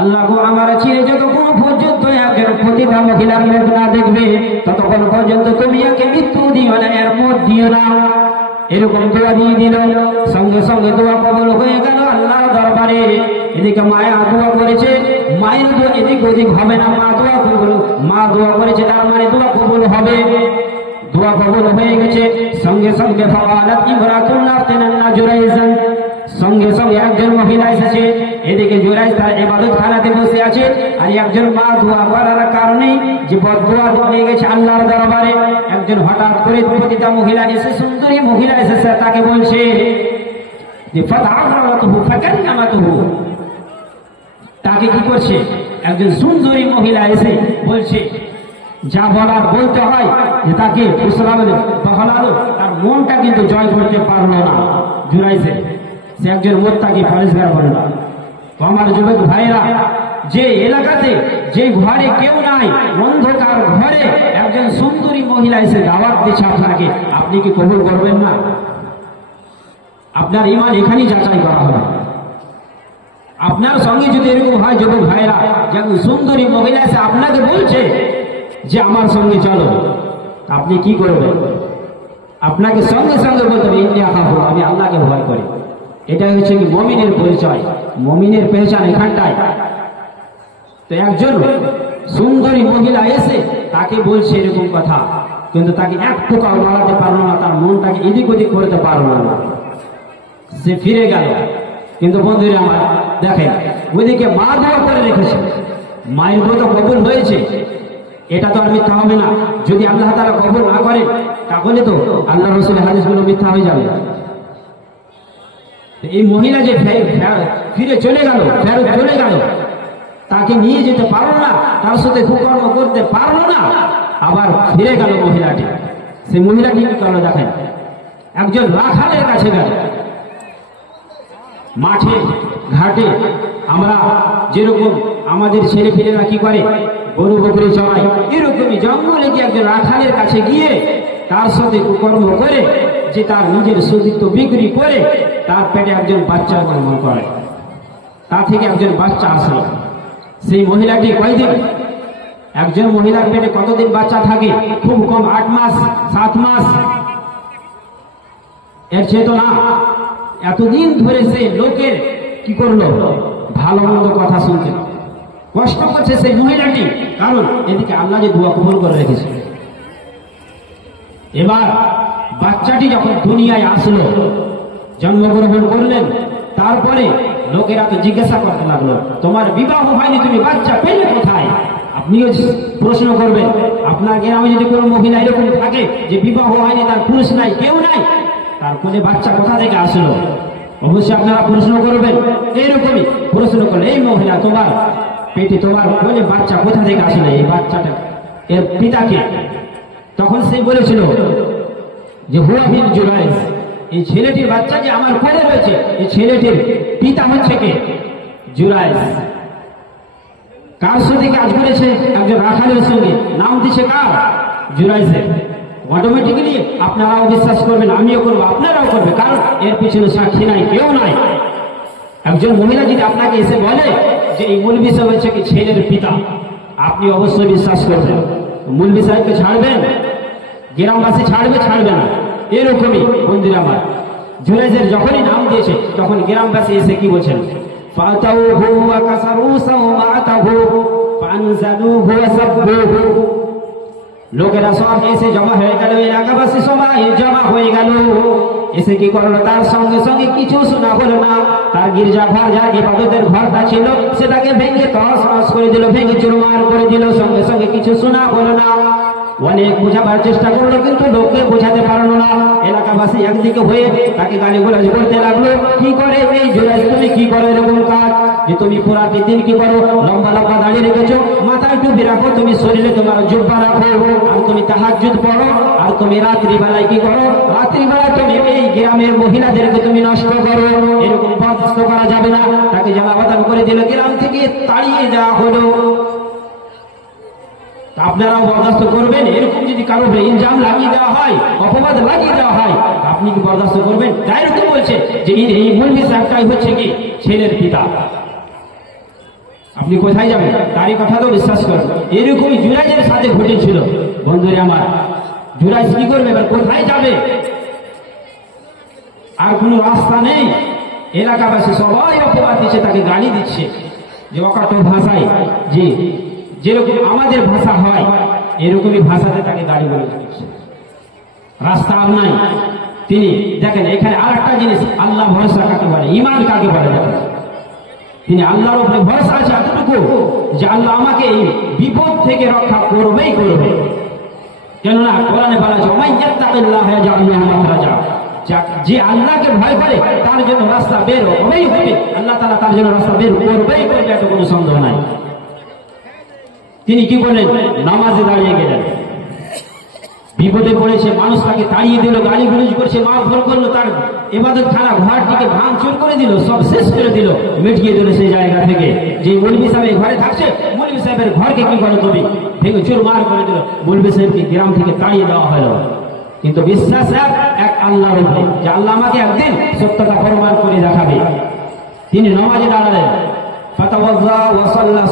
আল্লাহ আমার ছেলে যতক্ষণ পর্যন্ত একজন প্রতিভা মহিলার মুখ না দেখবে ততক্ষণ পর্যন্ত তুমি একে মৃত্যু দিও না, এর মত দিও না। এরকম দোয়া দিয়ে দিল, সঙ্গে সঙ্গে দোয়া কবুল হয়ে গেল আল্লাহর দরবারে। এদিকে মায়া দোয়া করেছে, মায়ের দোয়া এদিক ওদিক হবে না, মা দোয়া করেছে, তার মানে দোয়া কবুল হবে। দোয়া কবুল হয়ে গেছে, সঙ্গে সঙ্গে সঙ্গে সঙ্গে একজন মহিলা এসেছে। এদিকে জুরাইজ তার ইবাদত খানাতে বসে আছে, আর একজন মা দোয়া করার কারণে যে বদদোয়া দিয়ে গেছে আল্লাহর দরবারে। একজন হঠাৎ করে পতিতা মহিলা এসে, সুন্দরী মহিলা এসেছে, তাকে বলছে যে তাকে কি করছে, একজন সুন্দরী মহিলা এসে বলছে, যা বলার বলতে হয়, যে তাকে বহলালো, তার মনটা কিন্তু জয় করতে পারলো না জুরাইজে। সে একজন মোত্তাকি পরেশগার বলে না। তো আমার যুবক ভাইরা, যে এলাকাতে যে ঘরে কেউ নাই, অন্ধকার ঘরে একজন সুন্দরী মহিলা এসে দাওয়াত দিচ্ছে আপনাকে, আপনি কি কবুল করবেন না? আপনার ঈমান এখানেই যাচাই করা হবে। আপনার সঙ্গে যদি এরকম হয় যুবক ভাইরা, যে একজন সুন্দরী মহিলা এসে আপনাকে বলছে যে আমার সঙ্গে চলো, আপনি কি করবেন? আপনাকে সঙ্গে সঙ্গে বলতে হবে আমি আল্লাহকে ভয় করি। এটাই হচ্ছে কি মুমিনের পরিচয়, মুমিনের পেহচান এখানটায়। তো একজন সুন্দরী মহিলা এসে তাকে বলছে এরকম কথা, কিন্তু তাকে এক টুকাও মারাতে পারলো না, তার মনটাকে এদিক ওদিক করতে পারলো না, সে ফিরে গেল। কিন্তু বন্ধুরা আমার দেখেন, ওইদিকে মা দোয়া করে রেখেছে, মায়ের তো কবুল হয়েছে, এটা তো আর মিথ্যা হবে না। যদি আল্লাহ তাআলা কবুল না করে, তাহলে তো আল্লাহ রাসূলের হাদিসগুলো মিথ্যা হয়ে যাবে। এই মহিলা যে ফিরে চলে গেল, ফেরত চলে গেল, তাকে নিয়ে যেতে পারলো না, তার সাথে কুকর্ম করতে পারলো না, আবার ফিরে গেল মহিলাটি। সেই মহিলাটি কি করলো দেখেন, একজন রাখালের কাছে গেল। মাঠে ঘাটে আমরা যেরকম আমাদের ছেলে পেলেরা কি করে, গরু বকরি চড়াই, এরকমই জঙ্গলে গিয়ে একজন রাখালের কাছে গিয়ে তার সাথে কুকর্ম করে, যে তার নিজের সতীত্ব বিক্রি করে তার পেটে একজন বাচ্চা জন্ম করে, তা থেকে একজন বাচ্চা আসলো। সেই মহিলাটি কয়দিন, একজন মহিলার পেটে কতদিন বাচ্চা থাকে? খুব কম 8 মাস 7 মাস, এর চেয়ে তো না। এতদিন ধরে সে লোকের কি করলো, ভালো মন্দ কথা শুনতে কষ্ট করছে সেই মহিলাটি, কারণ এদিকে আল্লাহ যে দোয়া কবুল করে রেখেছে। এবার বাচ্চাটি যখন দুনিয়ায় আসলো, জন্মগ্রহণ করলেন, তারপরে লোকেরা তো জিজ্ঞাসা করতে লাগলো, তোমার বিবাহ হয়নি, তুমি বাচ্চা পেলে কোথায়? আপনিও প্রশ্ন করবেন, আপনার গ্রামে যদি কোনো মহিলা এরকম থাকে যে বিবাহ হয়নি, তার পুরুষ নাই, কেউ নাই, তারপরে বাচ্চা কোথা থেকে আসলো? অবশ্যই আপনারা প্রশ্ন করবেন। এইরকমই প্রশ্ন করলে, এই মহিলা তোমার পেটে তোমার বলে বাচ্চা কোথা থেকে আসলো, এই বাচ্চাটা এর পিতাকে? তখন সে বলেছিল যে হুয়া বিন জুরাইজ, এই ছেলেটির বাচ্চা যে আমার কোলে রয়েছে, এই ছেলেটির পিতা হচ্ছে কে? জুরাইজ। কার সাথে কাজ করেছে? একজন রাখালের সঙ্গে। নাম দিচ্ছে কার? জুরাইজের। অটোমেটিক্যালি আপনারাও বিশ্বাস করবেন, আমিও করবো, আপনারাও করবে, কারণ এর পিছনে সাক্ষী নাই, কেউ নাই। একজন মহিলা যদি আপনাকে এসে বলে যে এই মূল বিষয় হচ্ছে কি ছেলের পিতা, আপনি অবশ্যই বিশ্বাস করবেন। মূল বিষয়কে ছাড়বেন? গ্রামবাসী ছাড়বে? ছাড়বে না। এরকমই বন্ধুরা আমার, জুরাইজের যখনই নাম দিয়েছে, তখন গ্রামবাসী এসে কি বলছেন, ফাতাউহু ওয়া কাসারু সাওমাতাহু ফানজালুহু ওয়া সাব্বুহু। লোকেরা সব এসে জমা হয়ে গেল, এলাকাবাসী সবাই জমা হয়ে গেল। এসে কি করলো, তার সঙ্গে সঙ্গে কিছু শোনা হলো না। তার গির্জা ঘর, যা ইবাদতের ঘরটা ছিল, সেটাকে ভেঙে তছনছ করে দিল, ভেঙে চুরমার করে দিল। সঙ্গে সঙ্গে কিছু শোনা হলো না। অনেক বোঝাবার চেষ্টা করলো, কিন্তু লোককে বোঝাতে পারলো না। এলাকাবাসী একদিকে হয়ে তাকে গালিগালাজ করতে লাগলো, কি করে এই জুরাইজ, তুমি কি করো এরকম কাজ, যে তুমি পুরা দিন কি করো, লম্বা লম্বা দাঁড়িয়ে রেখেছো, মাথায় টুপি রাখো, তুমি শরীরে তোমার জুব্বা রাখো, আর তুমি তাহাজ্জুদ পড়ো, আর তুমি রাত্রিবেলায় কি করো, রাত্রিবেলায় তুমি এই গ্রামের মহিলাদেরকে তুমি নষ্ট করো। এরকম বরদাস্ত করা যাবে না। তাকে জ্বালাবাতান করে দিল, গ্রাম থেকে তাড়িয়ে দেওয়া হলো। আপনারাও বরদাস্ত করবেন? এরকম যদি কারো ইলজাম লাগিয়ে দেওয়া হয়, অপবাদ লাগিয়ে দেওয়া হয়, আপনি কি বরদাস্ত করবেন? ডাইরেক্ট বলছে যে এই মৌলভী সাহেবটাই হচ্ছে কি ছেলের পিতা। আপনি কোথায় যাবেন? তারই কথা তো বিশ্বাস করেন। এরকমই জুরাইজের সাথে ঘটেছিল। বন্ধুরে আমার, জুরাইজ কি করবে? এবার কোথায় যাবে? আর কোনো রাস্তা নেই। এলাকাবাসী সবাই অপবাদ দিচ্ছে, তাকে গালি দিচ্ছে যে অকাটো ভাষায়, যে যেরকম আমাদের ভাষা হয় এরকমই ভাষাতে তাকে গালি বলে দিচ্ছে। রাস্তা আর নাই। তিনি দেখেন এখানে আর একটা জিনিস, আল্লাহ ভরসা কাকে বলে, ঈমান কাকে বলে। দেখেন তিনি আল্লাহর উপরে ভরসা আছে এতটুকু যে আল্লাহ আমাকে এই বিপদ থেকে রক্ষা করবেই করবে। কেননা কোরআনে বলা আছে ওমান ইয়াত্তাকিল্লাহ ইয়াজআল লাহু মাখরাজা, যে আল্লাহকে ভয় করে তার জন্য রাস্তা বের হবেই হবে। আল্লাহ তাআলা তার জন্য রাস্তা বের করবেই করবে, এত কোনো সন্দেহ নাই। তিনি কি করলেন? নামাজে দাঁড়িয়ে গেলেন। বিপদে পড়েছে, মানুষ তাকে তাড়িয়ে দিল, গালি গুলিজ করছে, মারধর করলো, তার ইবাদত খানা ঘরটিকে ভাঙচুর করে দিল, সব শেষ করে দিল, মিটিয়ে দিল সেই জায়গা থেকে। যে মৌলভী সাহেব ঘরে থাকছে, মৌলভী সাহেবের ঘরকে কি করো তুমি? ভেঙে চুরমার করে দিল। মৌলভী সাহেবকে গ্রাম থেকে তাড়িয়ে দেওয়া হলো। কিন্তু বিশ্বাস এক আল্লাহর উপরে, যে আল্লাহ আমাকে একদিন সত্যটা প্রমাণ করে দেখাবে। তিনি নামাজে দাঁড়ালেন। ফাতাওয়াজ্জা ওয়া সাল্লা